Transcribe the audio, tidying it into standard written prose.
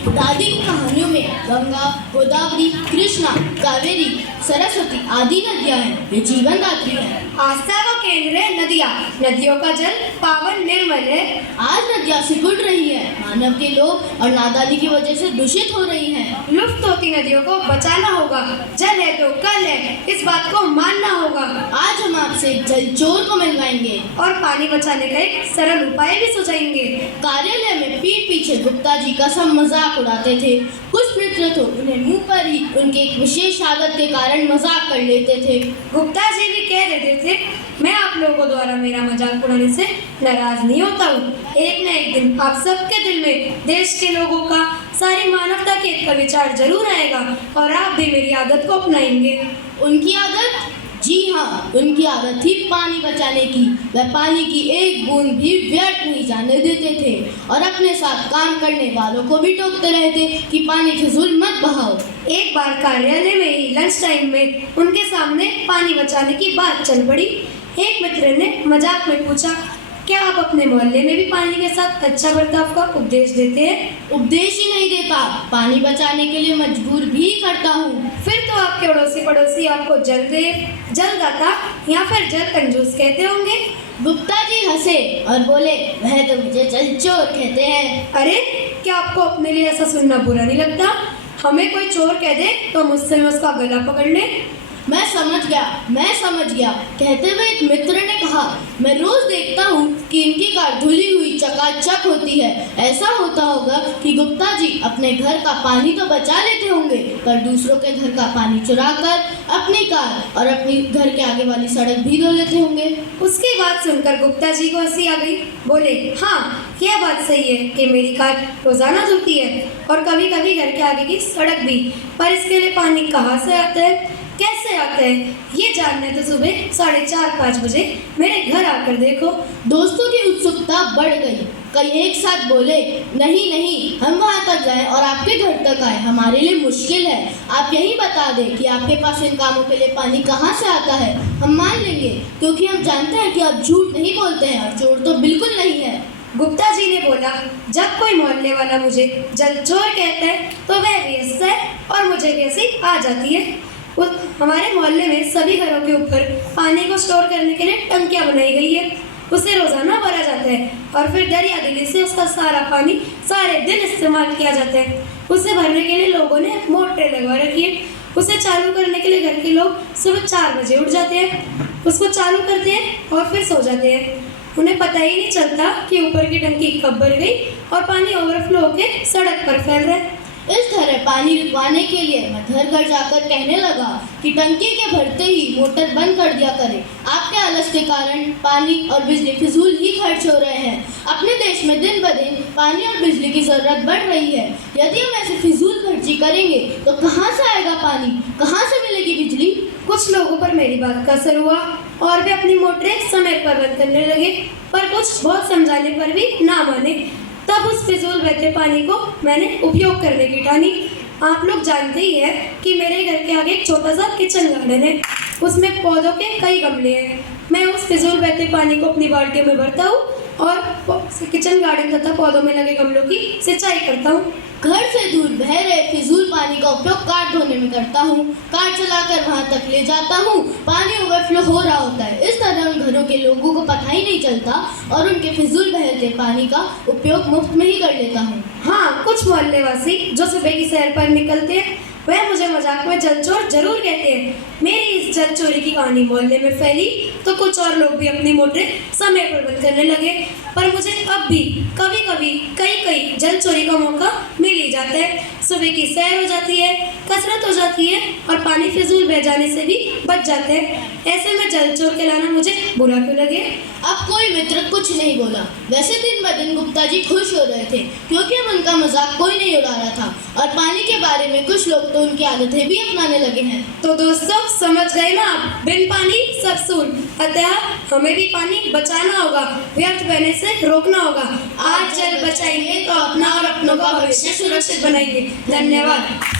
दादी की कहानियों में गंगा, गोदावरी, कृष्णा, कावेरी, सरस्वती आदि नदियाँ हैं। ये जीवन दात्री हैं। आस्था का केंद्र है नदियाँ। नदियों का जल पावन निर्मल है। आज नदियाँ सिकुड़ रही है। मानव के लोभ और नादानी की वजह से दूषित हो रही हैं। लुप्त होती नदियों को बचाना होगा। जल है तो कल है, इस बात को मानना होगा। आज हम आपसे जल चोर को मिलवाएंगे और पानी बचाने का एक सरल उपाय भी सुझाएंगे। कार्यालय में पीठ पीछे गुप्ता जी का सब मजाक उड़ाते थे। कुछ मित्र तो उन्हें मुंह पर ही उनके एक विशेष आदत के कारण मजाक कर लेते थे। गुप्ता जी भी कह देते थे, मैं आप लोगों द्वारा मेरा मजाक उड़ाने से नाराज नहीं होता हूँ। एक न एक दिन आप सबके दिल में देश के लोगों का, सारी मानवता के एक का विचार जरूर आएगा और आप भी मेरी आदत को अपनाएंगे। उनकी आदत? जी हाँ, उनकी आदत थी पानी बचाने की। वह पानी की एक बूंद भी व्यर्थ नहीं जाने देते थे और अपने साथ काम करने वालों को भी टोकते रहते कि पानी फिजूल मत बहाओ। एक बार कार्यालय में ही लंच टाइम में उनके सामने पानी बचाने की बात चल पड़ी। एक मित्र ने मजाक में पूछा, क्या आप अपने मोहल्ले में भी पानी के साथ अच्छा बर्ताव का उपदेश देते हैं? उपदेश ही नहीं देता, पानी बचाने के लिए मजबूर भी करता हूँ। फिर तो आपके अड़ोसी पड़ोसी आपको जलदाता या फिर जल कंजूस कहते होंगे। गुप्ता जी हंसे और बोले, वह तो मुझे जल चोर कहते हैं। अरे, क्या आपको अपने लिए ऐसा सुनना बुरा नहीं लगता? हमें कोई चोर कह दे तो मुझसे में उसका गला पकड़ ले। मैं समझ गया। कहते हुए एक मित्र ने कहा, मैं रोज देखता हूँ कि इनकी कार धुली हुई चकाचक होती है। ऐसा होता होगा कि गुप्ता जी अपने घर का पानी तो बचा लेते होंगे, पर दूसरों के घर का पानी चुराकर अपनी कार और अपनी घर के आगे वाली सड़क भी धो लेते होंगे। उसकी बात सुनकर गुप्ता जी को हंसी आ गई। बोले, हाँ, यह बात सही है कि मेरी कार रोजाना धुलती है और कभी कभी घर के आगे की सड़क भी, पर इसके लिए पानी कहाँ से आता है, कैसे आता है, ये जानने तो सुबह 4:30-5 बजे मेरे घर आकर देखो। दोस्तों की उत्सुकता बढ़ गई। कई एक साथ बोले, नहीं, हम वहाँ तक जाएं और आपके घर तक आए, हमारे लिए मुश्किल है। आप यही बता दें कि आपके पास इन कामों के लिए पानी कहाँ से आता है, हम मान लेंगे, क्योंकि हम जानते हैं कि आप झूठ नहीं बोलते हैं और चोर तो बिल्कुल नहीं है। गुप्ता जी ने बोला, जब कोई मोहल्ले वाला मुझे जल चोर कहता है तो वह भी हंसता है और मुझे भी हंसी आ जाती है। हमारे मोहल्ले में सभी घरों के ऊपर पानी को स्टोर करने के लिए टंकियां बनाई गई है। उसे रोजाना भरा जाता है और फिर दरिया दिली से उसका सारा पानी सारे दिन इस्तेमाल किया जाता है। उसे भरने के लिए लोगों ने मोटरें लगवा रखी है। उसे चालू करने के लिए घर के लोग सुबह 4 बजे उठ जाते हैं, उसको चालू करते हैं और फिर सो जाते हैं। उन्हें पता ही नहीं चलता कि ऊपर की टंकी कब भर गई और पानी ओवरफ्लो होकर सड़क पर फैल रहा है। इस तरह पानी रुकवाने के लिए मैं घर घर जाकर कहने लगा कि टंकी के भरते ही मोटर बंद कर दिया करें। आपके आलस के कारण पानी और बिजली फिजूल ही खर्च हो रहे हैं। अपने देश में दिन ब दिन पानी और बिजली की ज़रूरत बढ़ रही है। यदि हम ऐसे फिजूल खर्ची करेंगे तो कहाँ से आएगा पानी, कहाँ से मिलेगी बिजली? कुछ लोगों पर मेरी बात का असर हुआ और वे अपनी मोटरें समय पर बंद करने लगे, पर कुछ बहुत समझाने पर भी ना माने। तब उस फिजूल बहते पानी को मैंने उपयोग करने की ठानी। आप लोग जानते ही हैं कि मेरे घर के आगे एक छोटा सा किचन गार्डन है। उसमें पौधों के कई गमले हैं। मैं उस फिजूल बहते पानी को अपनी बाल्टियों में भरता हूँ और किचन गार्डन तथा पौधों में लगे गमलों की सिंचाई करता हूँ। घर से दूर बह रहे फिजूल पानी का उपयोग कार धोने में करता हूँ। कार चलाकर वहाँ तक ले जाता हूँ। पानी ओवरफ्लो हो रहा होता है। इस तरह उन घरों के लोगों को पता ही नहीं चलता और उनके फिजूल बहते पानी का उपयोग मुफ्त में ही कर लेता हूँ। हाँ, कुछ मोहल्ले वासी जो सुबह की सैर पर निकलते हैं वह मुझे मजाक में जल चोर जरूर कहते हैं। मेरी इस जल चोरी की कहानी मोहल्ले में फैली तो कुछ और लोग भी अपनी मोटरें समय पर बंद करने लगे, पर मुझे अब भी कभी कभी कई जल चोरी का मौका मिल ही जाता है। सुबह की सैर हो जाती है, कसरत हो जाती है और पानी फिजूल बह जाने से भी बच जाते हैं। ऐसे में जल चोर कहलाना मुझे बुरा क्यों लगे? अब कोई मित्र कुछ नहीं बोला। वैसे दिन ब दिन गुप्ता जी खुश हो रहे थे क्योंकि अब उनका मजाक कोई नहीं उड़ा रहा था और पानी के बारे में कुछ लोग तो उनकी आदतें भी अपनाने लगे हैं। तो दोस्तों, समझ गए ना आप, बिन पानी सब सून। अतः हमें भी पानी बचाना होगा, व्यर्थ बहने से रोकना होगा। आज जल बचाएंगे तो अपना और अपनों का भविष्य सुरक्षित बनाएंगे। धन्यवाद।